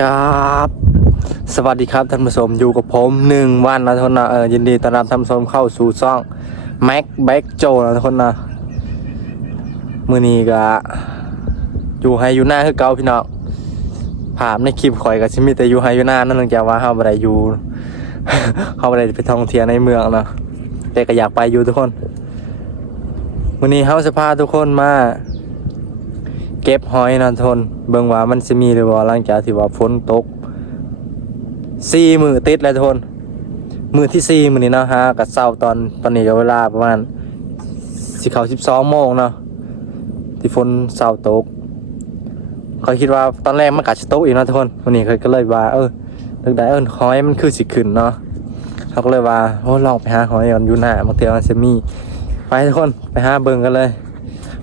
ครับสวัสดีครับท่านผู้ชมอยู่กับผม1 วันนะทุกคนนะยินดีต้อนรับท่านผู้ชมเข้าสู่ช่องแม็กแบ็กโจนะทุกคนนะมื้อนี้ก็อยู่ให้อยู่หน้าคือเก่าพี่น้องภาพในคลิปข่อยก็สิมีแต่อยู่ให้อยู่หน้านั่นเนื่องจากว่าเฮาบ่ได้อยู่ เฮาบ่ได้ไปท่องเที่ยวในเมืองเนาะแต่ก็อยากไปอยู่ทุกคนมื้อนี้เฮาจะพาทุกคนมาเก็บหอยนะทุกคนเบิ่งว่ามันสิมีหรือบ่หลังจากที่ว่าฝนตก4 มื้อติดแล้วทุกคนมื้อที่4มื้อนี้เนาะฮะก็เช้าตอนนี้ก็เวลาประมาณสิเข้า12 โมงเนาะที่ฝนเช้าตกเขาคิดว่าตอนแรกมันก็สิตกอีกเนาะทุกคนวันนี้ก็เลยว่านึกได้หอยมันคือสิขึ้นเนาะเขาก็เลยว่าลองไปหาหอยก่อนอยู่หน้าบางเทื่อมันสิมีไปทุกคนไปหาเบิ่งกันเลย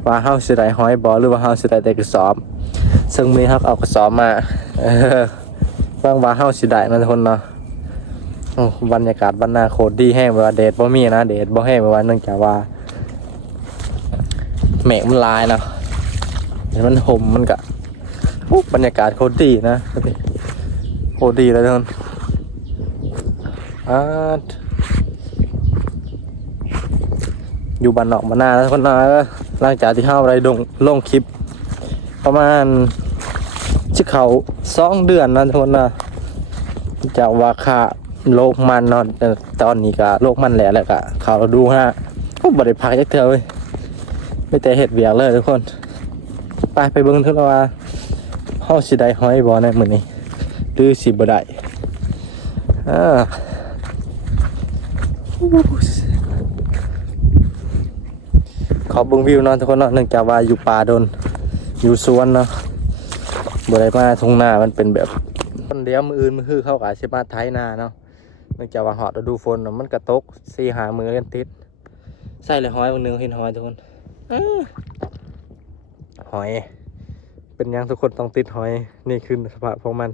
ว่าเฮาสิได้หอยบ่หรือว่าเฮาสิได้แต่กระสอบซึ่งมีเฮาเอากระสอบมาบางว่าเฮาสิได้นะทุกคนเนาะบรรยากาศบ้านนาโคตรดีแห้งว่าแดดบ่มีนะแดดบ่แห้งว่าเนื่องจากว่าเมฆมันลายเนาะมันห่มมันก็บรรยากาศโคตรดีนะโคตรดีเลยทุกคนอยู่บ้านนอกบ้านนาทุกคนนะหลังจากที่เฮาได้ลงคลิปประมาณชิเขา2 เดือนนะทุกคนนะจากว่าค่าโลกมันเนาะตอนนี้ก็โลกมันแหละก็เขาดูฮะบ่ได้พักจักเทื่อเว้ยไม่แต่เฮ็ดเวียกเลยทุกคนไปเบิ่งเถอะว่าเฮาสิได้หอยบ่ในมื้อนี้หรือสิบ่ได้ขอเบิ่งวิวเนาะทุกคนเนาะเนื่องจากว่าอยู่ป่าดนอยู่สวนเนาะบ่ได้มาทุ่งนามันเป็นแบบคนเดียวมื้ออื่นมื้อฮื้อเขาก็สิมาไถนาเนาะเนื่องจากว่าฮอดฤดูฝนเนาะมันก็ตก 4-5 มื้อเล่นติดใส่เลยหอยมื้อนึงเห็นหอยทุกคนหอยเป็นยังทุกคนต้องติดหอยนี่คือสภาพของมัน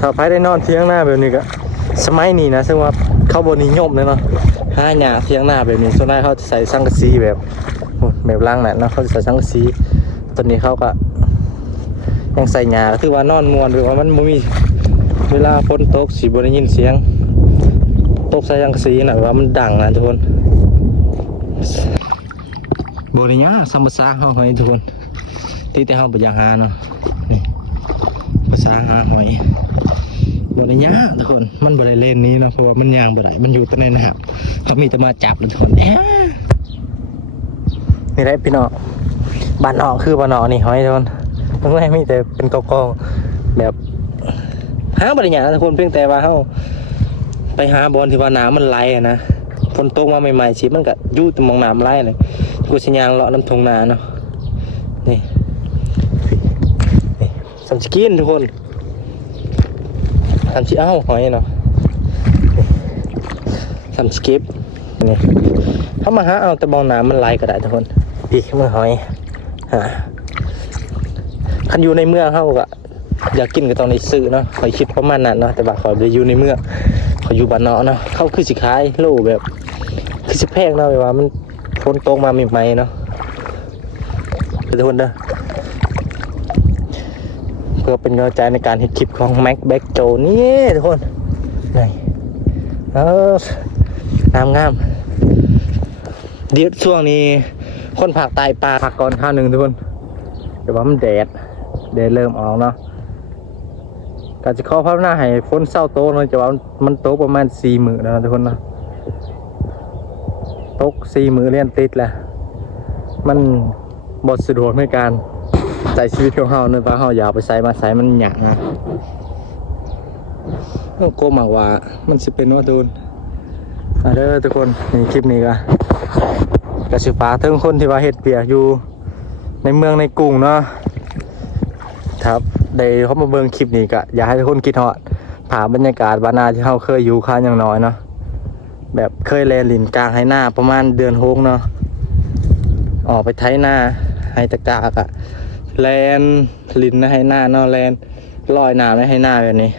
ถ้าไปได้นอนเที่ยงหน้าแบบนี้ก็สมัยนี้นะซึ่งว่าเขาบนนิยมเลยเนาะหาหญ้าเที่ยงหน้าแบบนี้ส่วนใหญ่เขาจะใส่สังกะสีแบบล่างนั่นเนาะเขาจะใส่สังกะสีตอนนี้เขาก็ยังใส่หญ้าถือว่านอนมวนหรือว่ามันบ่มีเวลาฝนตกสิบ่ได้ยินเสียงตกใส่สังกะสีน่ะว่ามันดังนะทุกคนบ่ได้หยังธรรมชาติเฮาหอยทุกคนที่แต่เฮาบ่อยากหาเนาะนี่ภาษาหาหอยบ่ได้ยากทุกคนมันบ่ได้เล่นนี้เนาะเพราะว่ามันย่างบ่ได้มันอยู่แต่ในนะครับเขามีแต่มาจับทุกคนนี่ได้พี่น้องบ้านนอกคือบ้านนอกนี่หอยทุกคนตรงแรกมีแต่เป็นกองๆแบบหาบ่ได้ยากทุกคนเพียงแต่ว่าเฮาไปหาบอลที่ว่าน้ำมันไหลนะฝนตกมาใหม่ๆสิมันก็อยู่แต่มองน้ำไหลเลยกูสิย่างเลาะน้ำทุ่งนาเนาะนี่สัมสกินทุกคนสัมชิหอยเนาะสัมสกิปนี่เขามาหาเอาแต่มองน้ำมันไหลก็ได้ทุกคนดีขึ้นมาหอยคันอยู่ในเมืองเขาก็อยากกินก็ต้องในซื้อเนาะคอยคิดประมาณนั้นเนาะแต่บางคนไปอยู่ในเมืองเขาอยู่บ้านนอกเนาะเขาคือสิขายโลแบบคือสิแพงเนาะแบบว่ามันฝนตกมาใหม่ๆเนาะทุกคนเด้อเพื่อเป็นกำลังใจในการเฮ็ดคลิปของแม็กแบ็กโจนี่ทุกคนนี่งามเดี๋ยวช่วงนี้คนภาคใต้ปลาพักก่อนข้าวหนึ่งทุกคนแต่ว่ามันแดดเริ่มออกเนาะการจะขอภาพหน้าให้ฝนเศร้าโตเลยแต่ว่ามันโตประมาณ4 มื้อนะทุกคนนะตก4 มื้อเรียนติดแหละมันบทสะดวกในการใช้ชีวิตของเฮาเนื่องจากเฮาอยากไปใส่มาใส่มันหยาบนะต้องโกมากว่ามันสิเป็นว่าตูนเด้อทุกคนในคลิปนี้ก็สิฝากถึงคนที่ว่าเฮ็ดเปียกอยู่ในเมืองในกรุงเนาะครับได้เขามาเบิ่งคลิปนี้ก็อยากให้ทุกคนคิดฮอดภาพบรรยากาศบ้านนาที่เฮาเคยอยู่ค่าอย่างน้อยเนาะแบบเคยแลลินกลางไห้นาประมาณเดือน6เนาะออกไปไถนาไฮตะกากอะแลนลินนะให้หน้าเนาะแลนลอยน้ำนะให้หน้าแบบนี้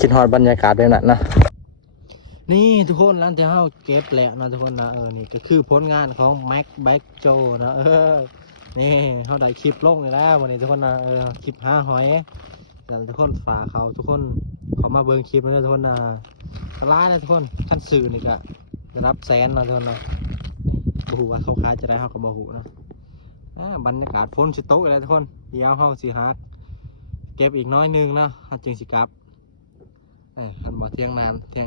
คิดฮอดบรรยากาศแบบนั้นนะนี่ทุกคนร้านที่เฮาเก็บแล้วนะทุกคนนะนี่ก็คือผลงานของแม็กแบ็กโจนะ นี่เขาได้คลิปลงเลยแล้ววันนี้ทุกคนนะคลิป5 หอยแต่ทุกคนฝากเขาทุกคนเขามาเบิ่งคลิปนะทุกคนนะร้ายนะทุกคนขั้นสื่อนี่ก็ได้รับแสนนะทุกคนนะบูฮูว่าเขาขายจะได้เขาก็บูฮูนะบรรยากาศฝนสิตกเลยทุกคนเดี๋ยวเขาสิฮักเก็บอีกน้อยนึงนะจึงสิกลับหันบ่เที่ยงนานเที่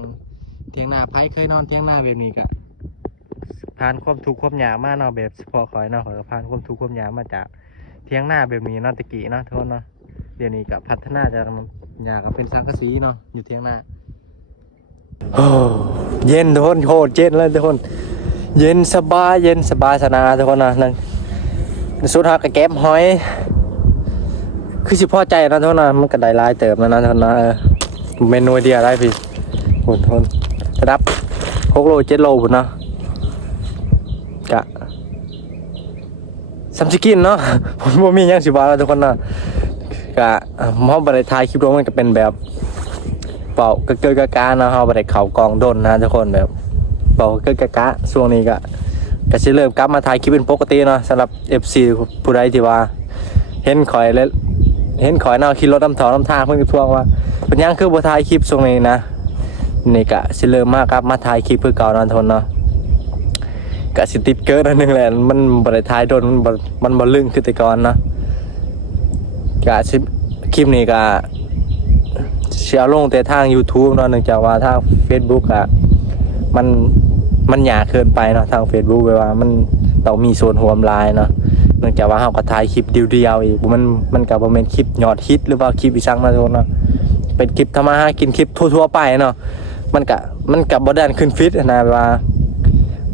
ยงนาไผเคยนอนเที่ยงนาแบบนี้กะผ่านความทุกข์ความยากมาเนาะแบบเฉพาะคอยเนาะขอยก็ผ่านความทุกข์ความยากมาจากเที่ยงนาแบบนี้เนาะตะกี้เนาะทุกคนเนาะเดี๋ยวนี้กับพัฒนาจากอยากเป็นสังกะสีเนาะอยู่เที่ยงนาโอ้เย็นทุกคนโคตรเย็นเลยทุกคนเย็นสบายสนาทุกคนนะนั่นสุดท้ายก็เก็บหอยคือสิพอใจนะทุกคนนะมันก็ได้ลายเติมนะทุกคนนะเมนูเดียวได้พี่คนทนระดับ6 โล 7 โลพุ่นเนาะกะซัมซิกินเนาะผมบ่มีหยังสิว่าแล้วทุกคนเนาะกะมอบ่ได้ถ่ายคลิปลงมันก็เป็นแบบเป่าเกยกะๆเนาะเฮาบ่ได้เข้ากองดนนะทุกคนแบบเป่าเกยกะๆช่วงนี้ก็สิเริ่มกลับมาถ่ายคลิปเป็นปกติเนาะสำหรับ FC ผู้ใดที่ว่าเห็นข่อยเนาะขี่รถน้ำทางเพิ่นก็ทวงว่าเป็นยังคือบ่ถ่ายคลิปช่วงนี้นะนี่ก็สิเริ่มมากครับมาถ่ายคลิปเพื่อเก่านะทุกคนเนาะก็สิติดเกินอันนึงแหละมันบ่ได้ถ่ายโดนมันบ่ลึงคือแต่ก่อนเนาะก็สิคลิปนี้ก็สิเอาลงแต่ทาง YouTube เนาะเนื่องจากว่าทาง Facebook อ่ะมันยากเกินไปเนาะทาง Facebook แบบว่ามันต้องมีส่วนร่วมหลายเนาะเนื่องจากว่าเฮาก็ถ่ายคลิปเดียวๆอีกมันก็บ่แม่นคลิปยอดฮิตหรือว่าคลิปอีสังนะทุกคนเนาะเป็นคลิปทำมาหากินคลิปทั่วๆไปเนาะมันกับบ่ดันขึ้นฟีดนะแบบว่า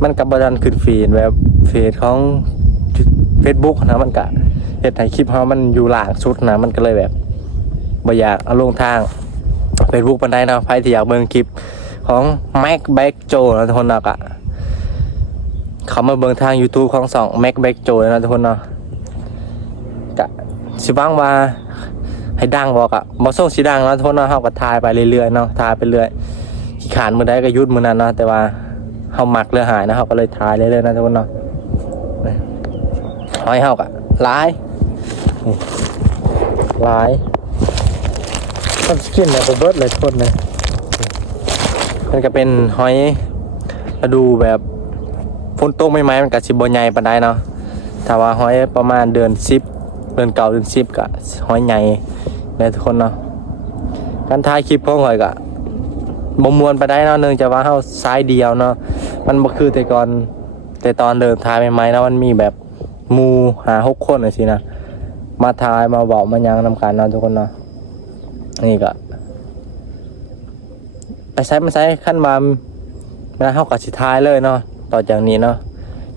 มันกับบ่ดันขึ้นฟีดแบบฟีดของ Facebook นะมันก็เฮ็ดให้คลิปเฮามันอยู่ล่างสุดนะมันก็เลยแบบบ่อยากเอาลงทาง Facebook ปานใดเนาะใครที่อยากเบิ่งคลิปของแม็กแบ็กโจนะทุกคนเนาะก็เขามาเบิ่งทาง YouTube ของ2แม็กแบ็กโจนะทุกคนเนาะก็สิบังว่าให้ดังบอกอะบ่ส่งสิดังแล้วทุกคนเนาะเฮาก็ถ่ายไปเรื่อยๆเนาะถ่ายไปเรื่อยขี้ขานมื้อใดก็หยุดมื้อนั้นเนาะแต่ว่าเฮามักเรือหายนะเฮาก็เลยถ่ายเรื่อยๆนะทุกคนเนาะหอยเฮาก็หลายต้องกินเนี่ยเบิดเลยทุกคนเลยมันก็เป็นหอยฤดูแบบฝนตกใหม่ๆมันก็สิบ่ใหญ่ปานใดเนาะถ้าว่าหอยประมาณเดือน10เดือน9เดือน10ก็หอยใหญ่เลยทุกคนเนาะการถ่ายคลิปของหอยก็บ่ม่วนปานใดเนาะเนื่องจากว่าเฮาสายเดียวเนาะมันบ่คือแต่ตอนเดินถ่ายใหม่ๆนะมันมีแบบหมู่5-6 คนจังซี่นะมาถ่ายมาเว้ามาหยังนำกันเนาะทุกคนเนาะนี่ก็ไปใช้มาใช้ขั้นมาเฮาก็สิถ่ายเลยเนาะต่อจากนี้เนาะ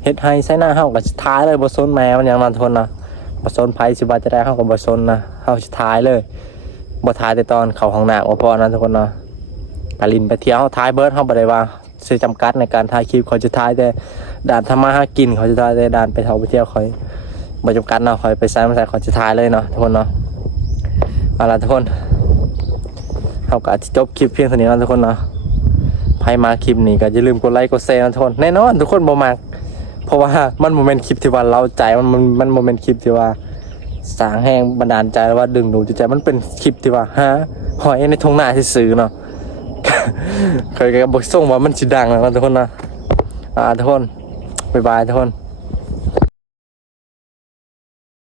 เฮ็ดให้ใช้หน้าเฮาก็สิถ่ายเลยบ่สนแม่มันหยังนอนทนเนาะบ่สนไผสิว่าจะได้เฮาก็บ่สนนะเฮาสิถ่ายเลยบ่ถ่ายแต่ตอนเข้าห้องน้ำบ่พอนะทุกคนเนาะไปลินไปเที่ยวเฮาถ่ายเบิดเฮาบ่ได้ว่าสิจำกัดในการถ่ายคลิปเขาจะถ่ายแต่ด่านทำมาหากินเขาจะถ่ายแต่ด่านไปเที่ยวเขาบ่จำกัดเนาะเขาไปใช้มาใช้เขาจะถ่ายเลยเนาะทุกคนเนาะเอาล่ะทุกคนเฮาก็สิจบคลิปเพียงเท่านี้เนาะทุกคนเนาะใครมาคลิปนี้ก็อย่าลืมกดไลค์กดแชร์นะทุกคนแน่นอนทุกคนบ่มักเพราะว่ามันโมเมนต์คลิปที่ว่าเราใจมันโมเมนต์คลิปที่ว่าสร้างแห้งบันดาลใจว่าดึงดูจิตใจมันเป็นคลิปที่ว่าหอยในทงนาซื่อเนาะเคยบอกส่งว่ามันสิดังนะทุกคนนะทุกคนบ๊ายบายทุกคน